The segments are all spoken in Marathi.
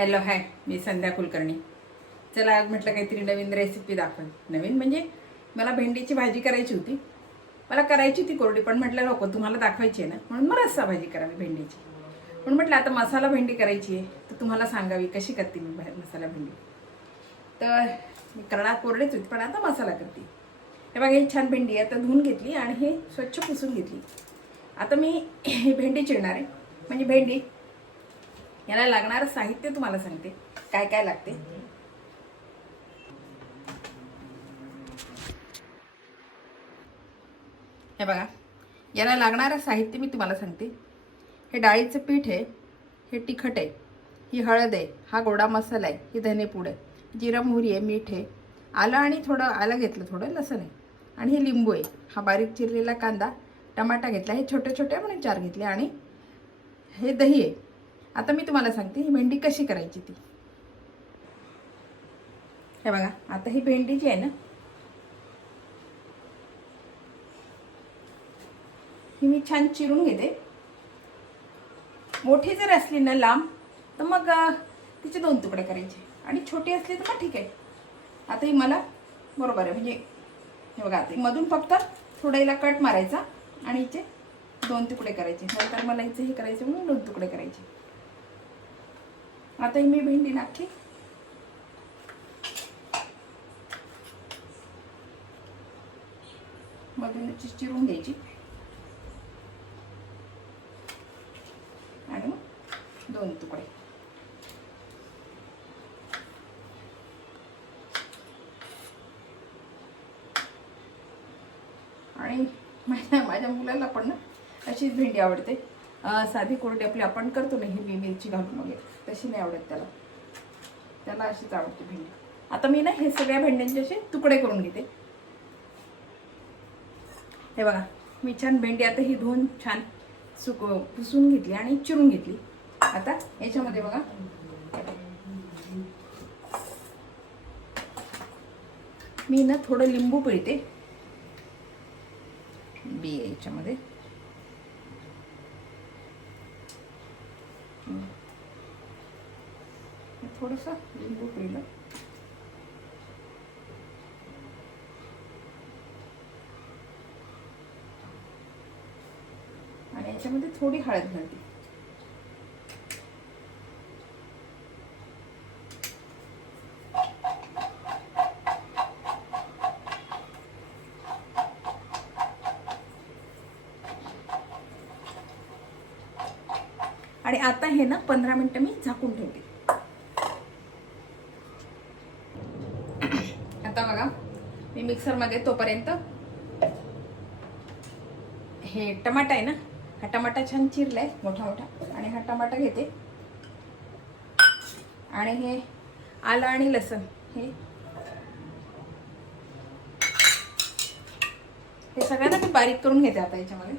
हॅलो हाय, मी संध्या कुलकर्णी. चला आज म्हटलं काहीतरी नवीन रेसिपी दाखव. नवीन म्हणजे मला भेंडीची भाजी करायची होती. मला करायची ती कोरडी, पण म्हटलं नको, तुम्हाला दाखवायची आहे ना, म्हणून मला रस्सा भाजी करावी भेंडीची. म्हणून म्हटलं आता मसाला भेंडी करायची आहे, तर तुम्हाला सांगावी कशी करते मी मसाला भेंडी. तर मी करणार कोरडीच होती, पण आता मसाला करते. हे बघा, ही छान भेंडी आता धुवून घेतली आणि हे स्वच्छ पुसून घेतली. आता मी ही भेंडी चिरणार आहे. म्हणजे भेंडी याला लागणारं साहित्य तुम्हाला सांगते काय काय लागते. हे बघा, याला लागणारं साहित्य मी तुम्हाला सांगते. हे डाळीचं पीठ आहे, हे तिखट आहे, ही हळद आहे, हा गोडा मसाला आहे, ही धनेपूड आहे, जिरा मोहरी आहे, मीठ आहे, आलं आणि थोडं आलं घेतलं, थोडं लसण आहे, आणि हे लिंबू आहे, हा बारीक चिरलेला कांदा, टमाटा घेतला, हे छोटे छोटे म्हणून 4 घेतले, आणि हे दही आहे. आता मी तुम्हाला सांगते ही भेंडी कशी करायची ती. हे बघा, आता ही भेंडी जी आहे ना, ही मी छान चिरून घेते. मोठी जर असली ना लांब, तर मग तिचे 2 तुकडे करायचे, आणि छोटी असली तर मग ठीक आहे. आता ही मला बरोबर आहे. म्हणजे हे बघा, आता मधून फक्त थोडं हिला कट मारायचा आणि हिचे 2 तुकडे करायचे. नंतर मला हिचे हे करायचे म्हणून 2 तुकडे करायचे. आता ही मी भेंडी नाखी मधून चिरून घ्यायची आणि 2 तुकडे. आणि माझ्या मुलाला पण ना अशीच भेंडी आवडते. साधी कोरडी आपली आपण करतो ना, ही मिरची घालून वगैरे, तशी नाही आवडत त्याला. त्याला अशीच आवडते भेंडी. आता मी ना हे सगळ्या भेंड्यांचे असे तुकडे करून घेते. हे बघा, मी छान भेंडी आता ही धुवून छान पुसून घेतली आणि चिरून घेतली. आता याच्यामध्ये बघा, मी ना थोडं लिंबू पिळते बी याच्यामध्ये. थोडंसं लिंबू पिळलं आणि याच्यामध्ये थोडी हळद घालते. आणि आता हे ना 15 मिनिटं मी झाकून ठेवते. आता बघा, मी मिक्सरमध्ये तोपर्यंत हे टमाटा आहे ना, हा टमाटा छान चिरलाय मोठा मोठा, आणि हा टमाटा घेते. आणि हे आलं आणि लसण हे सगळ्यांना मी बारीक करून घेते आता याच्यामध्ये.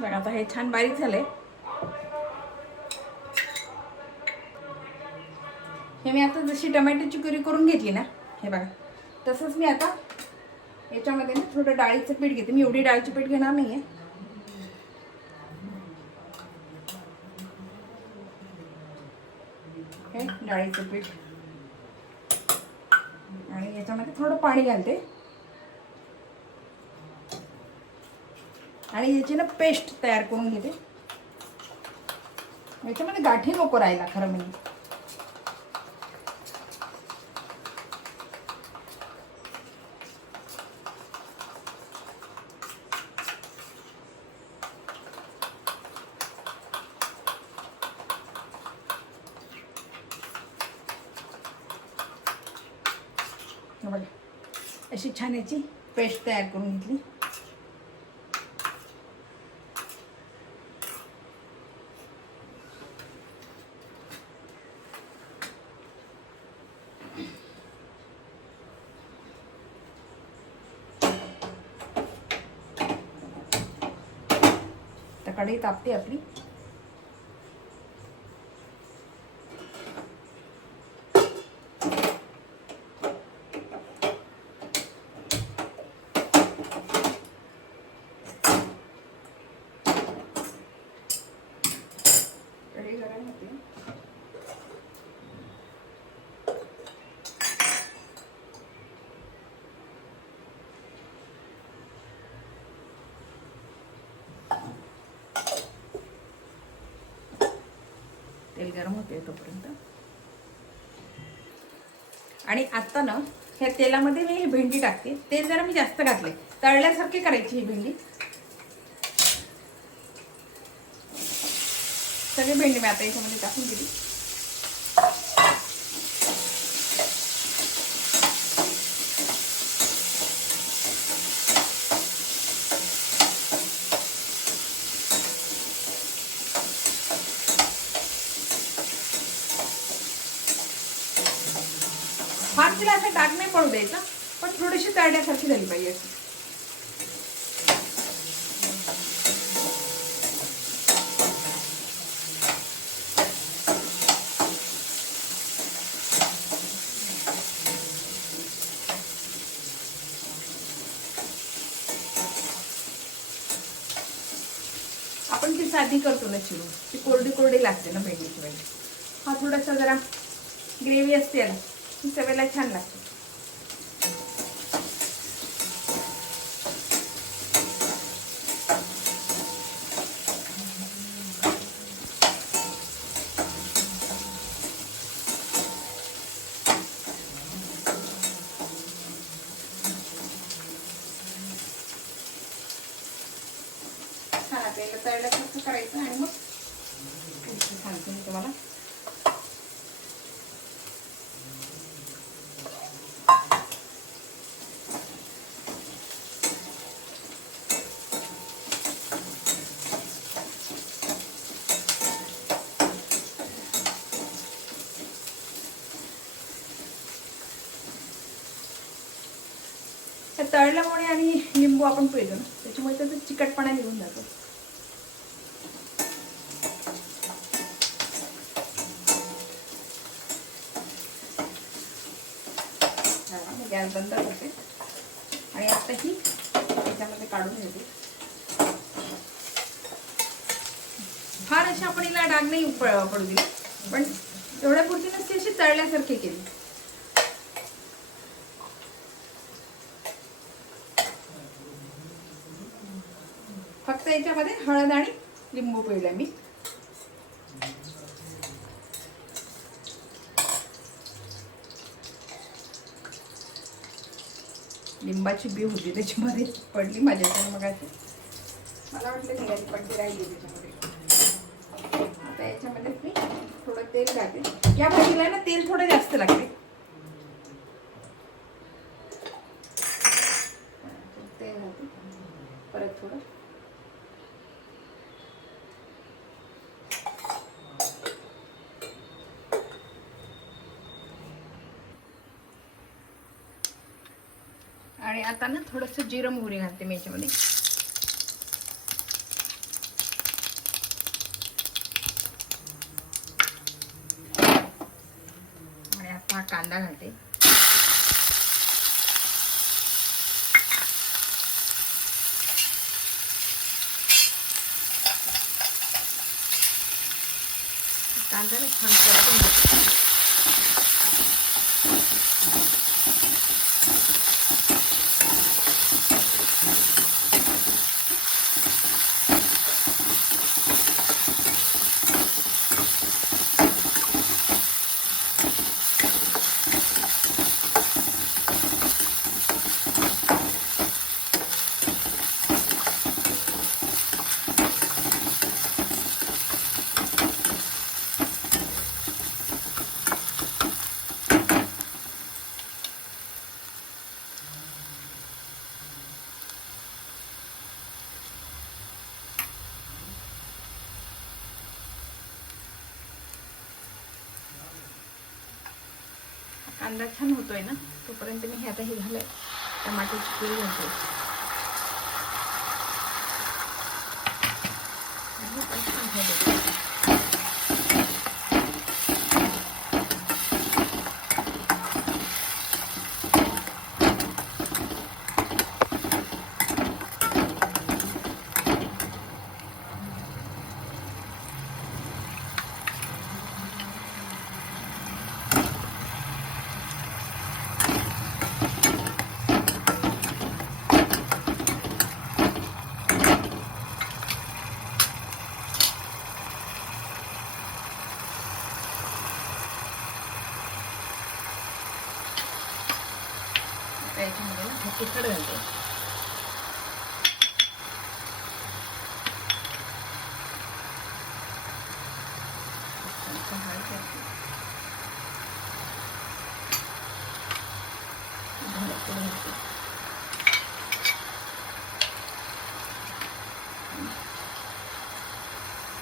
बघा, आता हे छान बारीक झालंय. हे मी आता जशी टमॅटोची प्युरी करून घेतली ना, हे बघा, तसंच मी आता याच्यामध्ये ना थोडं डाळीचं पीठ घेते. मी एवढी डाळीचं पीठ घेणार नाहीये. हे डाळीचं पीठ, आणि याच्यामध्ये थोडं पाणी घालते, आणि याची ना पेस्ट तयार करून घेते. याच्यामध्ये गाठी नको राहायला खरं म्हणजे. बघा अशी छान याची पेस्ट तयार करून घेतली. तर कढई तापते आपली. कढई गरम होते. तेल गरम होते तोपर्यंत. आणि आता ना ह्या तेलामध्ये मी ही भेंडी टाकते. तेल जरा मी जास्त घातले, तळल्यासारखी करायची ही भेंडी. सगळी भेंडी मी आता याच्यामध्ये टाकून दिली. फार तिला असं डाग नाही पडू द्यायचा, पण थोडीशी तळण्यासारखी झाली पाहिजे. आपण ती साधी करतो ना चिरून, ती कोरडी कोरडी लागते ना भेंडीची भाजी. हा थोडासा जरा ग्रेव्ही असते ना, ती चवीला छान लागते. छान आपल्याला तळल्यासारखं करायचं आणि मग सांगते मी तुम्हाला. तळल्यामुळे आणि लिंबू आपण पिळतो ना, त्याच्यामुळे त्याचा चिकटपणा निघून जातो. गॅस बंद करते आणि आता ही त्याच्यामध्ये काढून घेते. फार अशी आपण हिला डाग नाही पडू दिली, पण एवढ्या पुरती नसती अशी तळल्यासारखी केली. फक्त याच्यामध्ये हळद आणि लिंबू पिळलं मी. लिंबाची बी होती त्याच्यामध्ये, पडली माझ्याकडे मग. मला वाटलं निघाली, पण ती राहिली त्याच्यामध्ये. आता याच्यामध्ये मी थोडं तेल घालते. या भाजीला ना तेल थोडं जास्त लागते. तेल घालते परत थोडं. आणि आता ना थोडंसं जिरं मोहरी घालते मी याच्यामध्ये. आणि आता हा कांदा घालते. कांदा छान परतून घालते. कांदा छान होतोय ना तोपर्यंत मी हे आता हे झालंय टमाटरची प्युरी घालते. पण छान होते. याच्यामध्ये ना तिखट घालते.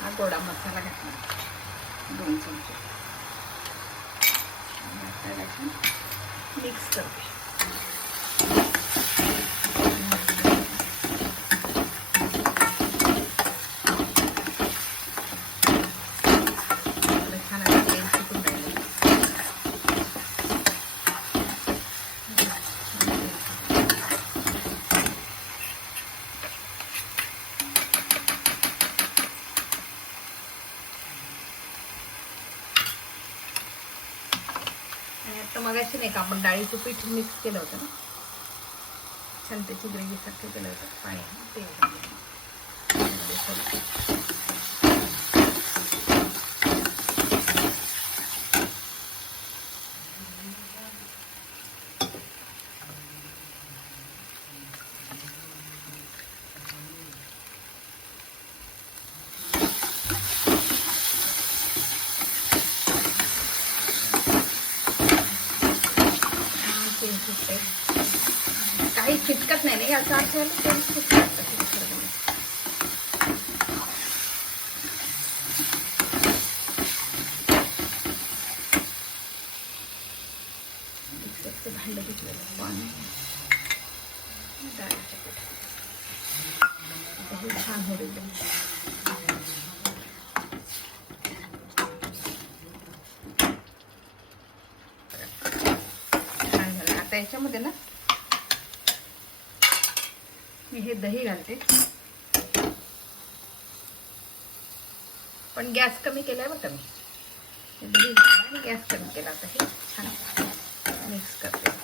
हा गोडा मसाला घातला 2 चमचे. मिक्स करते. तर मगाशी नाही का आपण डाळीचं पीठ मिक्स केलं होतं ना, छान त्याची ग्रेव्ही सारखं केलं होतं पाणी ते काही चिटकत नाही नाही याचा अर्थ भांड घेतलेलं पाणी डाळीच्या पिठात छान होईल. आता याच्यामध्ये ना मी हे दही घालते, पण गॅस कमी केलाय बघा मी. दही आणि गॅस कमी केला. आता हे छान मिक्स करते.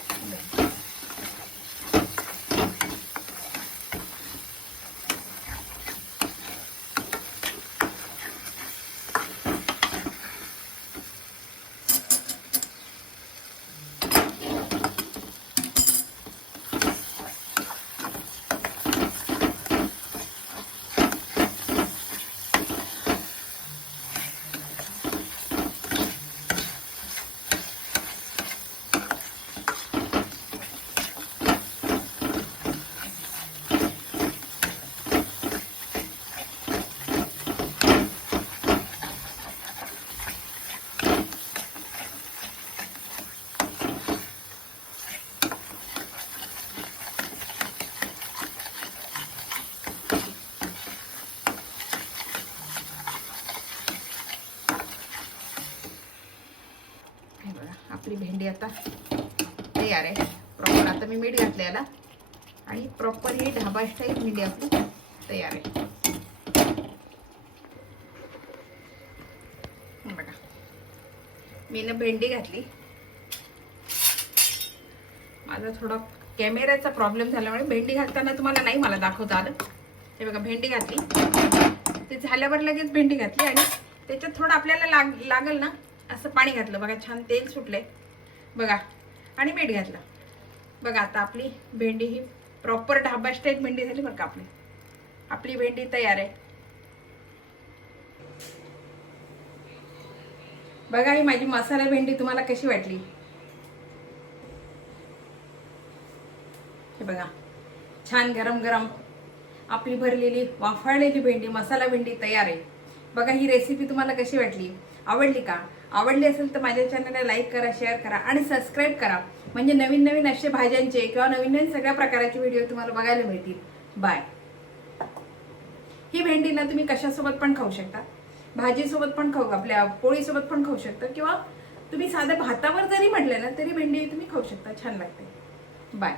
आपली भेंडी आता तयार आहे. प्रॉपर आता मी मीठ घातले याला आणि प्रॉपर ही ढाबा स्टाईल भेंडी आपली तयार आहे. बघा मी ना भेंडी घातली. माझा थोडा कॅमेऱ्याचा प्रॉब्लेम झाल्यामुळे भेंडी घालताना तुम्हाला नाही मला दाखवता आलं. हे बघा भेंडी घातली, ते झाल्यावर लगेच भेंडी घातली आणि त्याच्यात थोडं आपल्याला लागल ना असं पाणी घातलं. बघा छान तेल सुटले बघा आणि मीठ घातलं. बघा आता आपली भेंडी ही प्रॉपर ढाबा स्टाईल भेंडी झाली बरं का. आपली भेंडी तयार आहे. बघा ही माझी मसाला भेंडी तुम्हाला कशी वाटली. हे बघा छान गरम गरम आपली भरलेली वाफाळलेली भेंडी मसाला भेंडी तयार आहे. बघा ही रेसिपी तुम्हाला कशी वाटली, आवडली का? आवडली असेल तर माझ्या चॅनलला लाईक करा, शेअर करा आणि सबस्क्राईब करा. म्हणजे नवीन नवीन असे भाज्यांचे किंवा नवीन नवीन सगळ्या प्रकारचे व्हिडिओ तुम्हाला बघायला मिळतील. बाय. ही भेंडी ना तुम्ही कशासोबत पण खाऊ शकता, भाजीसोबत पण खाऊ, आपल्या पोळीसोबत पण खाऊ शकता, किंवा तुम्ही साध्या भातावर जरी म्हटलं ना तरी भेंडी तुम्ही खाऊ शकता, छान लागते. बाय.